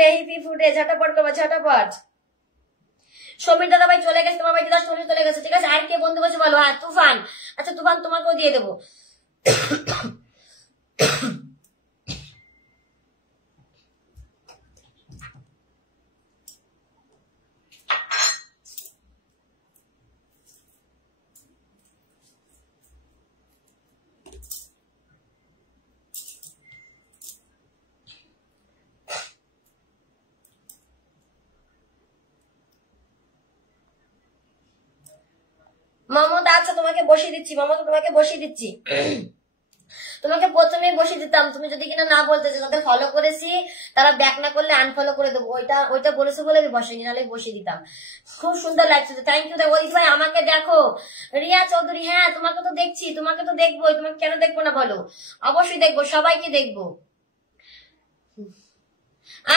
রে, ঝটাপট করবো, ঝটাপট। সমীর দাদা ভাই চলে গেছে, তোমার বাড়িতে 10 চলে গেছে, ঠিক আছে? আর কে বন্ধু বলছে বলো? হ্যাঁ তুফান, আচ্ছা তুফান তোমাকেও দিয়ে দেবো। মমতা, আচ্ছা তোমাকে বসিয়ে দিচ্ছি, মমতা তোমাকে বসিয়ে দিচ্ছি। তোমাকে প্রথমেই বসিয়ে দিতাম, তুমি যদি কিনা না বলতে যে তাদের ফলো করেছি তারা ব্যাক না করলে আনফলো করে দেবো, ওইটা বলেছে বলে আমি বসিয়ে নাহলে বসিয়ে দিতাম। খুব সুন্দর লাগছে, থ্যাংক ইউ। ওই ভাই আমাকে দেখো, রিয়া চৌধুরী, হ্যাঁ তোমাকে তো দেখছি, তোমাকে তো দেখবোই, তোমাকে কেন দেখবো না বলো? অবশ্যই দেখবো, সবাইকে দেখবো।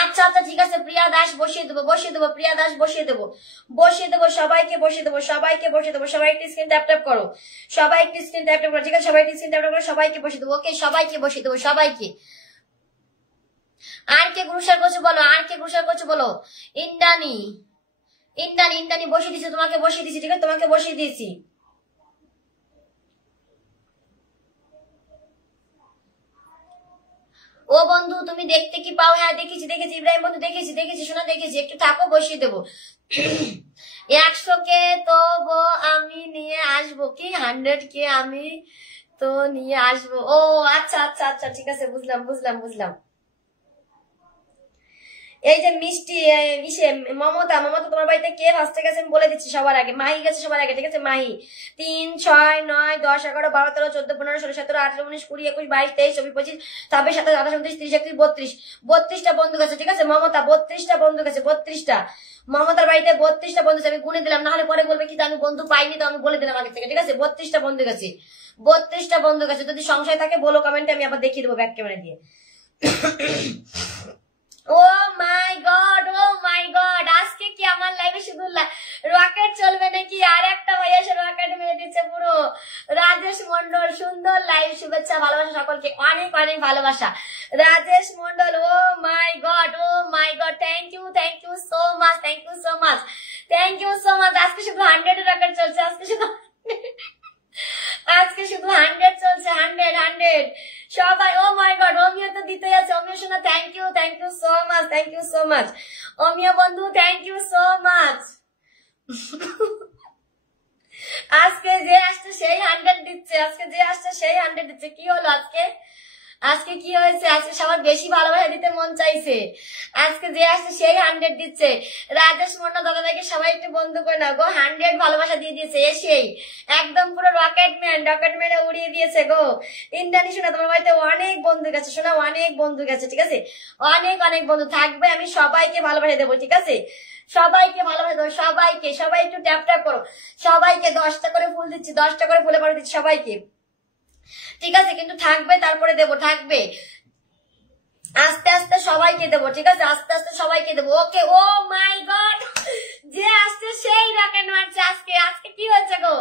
আচ্ছা আচ্ছা ঠিক আছে, প্রিয়া দাস বসিয়ে দেবো, প্রিয়া দাস বসিয়ে দেবো, সবাইকে বসিয়ে দেবো, সবাই একটু স্ক্রিন ট্যাপ করো, সবাই একটু স্ক্রিন ট্যাপ করো, ঠিক আছে? সবাই একটু স্ক্রিন ট্যাপ করো, সবাইকে বসিয়ে দেবো, ওকে? সবাইকে বসিয়ে দেবো, সবাইকে। আর কে গ্রুশার করছো বলো, ইন্দ্রাণী বসিয়ে দিয়েছি, তোমাকে বসিয়ে দিয়েছি, ঠিক আছে? তোমাকে বসিয়ে দিয়েছি। ও বন্ধু তুমি দেখতে কি পাও? হ্যাঁ দেখেছি, ইব্রাহিম বন্ধু দেখেছি শোনা, দেখেছি। একটু থাকো, বসিয়ে দেবো। 100 কে তো আমি নিয়ে আসবো, কি 100 কে আমি তো নিয়ে আসবো। ও আচ্ছা আচ্ছা আচ্ছা, ঠিক আছে, বুঝলাম। এই যে মিষ্টি মমতা তোমার বাড়িতে কে ফার্স্টে গেছে আমি বলে দিচ্ছি সবার আগে। মাহি গেছে সবার আগে, ঠিক আছে? মাহি 3, 6, 9, 10, 11, 12, 13, 14, 15, 16, 17, 18, 19, 20, 21, 22, 23, 24, 25, 26, 27, 28, 29, 30, 31, 32টা বন্ধু গেছে, ঠিক আছে? মমতা 32টা বন্ধু গেছে, 32টা। মমতার বাড়িতে 32টা বন্ধু গেছে, আমি গুনে দিলাম, নাহলে পরে বলবে কি আমি বন্ধু পাইনি, তো আমি বলে দিলাম আগে থেকে, ঠিক আছে? 32টা বন্ধু গেছে, 32টা বন্ধু গেছে। যদি সংশয় থাকে বলো কমেন্টে, আমি আবার দেখিয়ে দেবো ব্যাক ক্যামেরা দিয়ে। ও মাই গড, আজকে কি আমার লাইভে শুধু রকেট চলবে নাকি? আর একটা ভাই এসে রকেট মেরে দিচ্ছে পুরো। রাজেশ মন্ডল, সুন্দর লাইভ, শুভেচ্ছা ভালোবাসা সকলকে, অনেক অনেক ভালোবাসা। Rajesh Mondal, oh my god, thank you so much, আজকে শুধু 100 রকেট চলছে, আজকে শুধু আজকে শুধু 100 চলছে, 100 সবাই। ও মাই গড, অমিয়া তো দিতে যাচ্ছে। অমিয়া শোনা thank you so much, thank you so much. Amiya বন্ধু থ্যাংক ইউ সো মাচ। আজকে যে আসছে সেই 100 দিচ্ছে, আজকে যে আসছে সেই 100 দিচ্ছে। কি হলো আজকে? আজকে কি হয়েছে? আজকে সবার বেশি ভালোবাসা দিতে মন চাইছে। আজকে যে আসছে সেই 100 দিচ্ছে। রাজেশ মন্ডল দাদাকে সবাই একটু বন্ধু করে না গো। 100 ভালোবাসা দিয়ে দিয়েছে এসেই, একদম পুরো রকেট ম্যানে উড়িয়ে দিয়েছে গো। ইন্দ্রাণী শোনা, তোমার বাড়িতে অনেক বন্ধু গেছে শোনা, অনেক বন্ধু গেছে, ঠিক আছে? অনেক অনেক বন্ধু থাকবে, আমি সবাইকে ভালোবাসা দেবো, ঠিক আছে? সবাইকে ভালোবাসা দেবো, সবাইকে। সবাই একটু ট্যাপ ট্যাপ করো, সবাইকে 10টা করে ফুল দিচ্ছি, 10টা করে ফুলে পরে দিচ্ছি সবাইকে, ঠিক আছে? কিন্তু থাকবে, তারপরে দেবো, থাকবে আস্তে আস্তে সবাইকে দেবো, ঠিক আছে? আস্তে আস্তে সবাইকে দেবো, ওকে? ও মাই গড, যে আসছে সেই রকেট মারছে আজকে। আজকে কি হচ্ছে গো?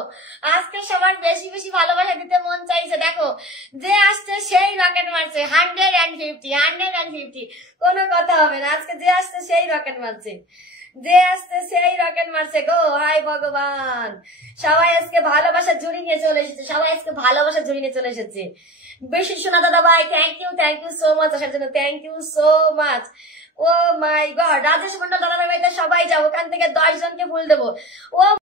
আজকে সবার বেশি বেশি ভালোবাসা দিতে মন চাইছে, দেখো যে আসছে সেই রকেট মারছে। 150 কোনো কথা হবে না। আজকে যে আসছে সেই রকেট মারছে, যে আসছে সেই রকেট মারছে গো। হাই ভগবান, সবাই আজকে ভালোবাসা ঝুড়ি নিয়ে চলে এসেছে, সবাই আজকে ভালোবাসা ঝুড়ি নিয়ে চলে এসেছে। বেশি শোনা দাদা ভাই থ্যাংক ইউ সো মাচ আসার জন্য, thank you so much. Oh my God, Rajesh Mondal দাদা ভাই সবাই যাবো, ওখান থেকে 10 জনকে ফুল দেবো। ও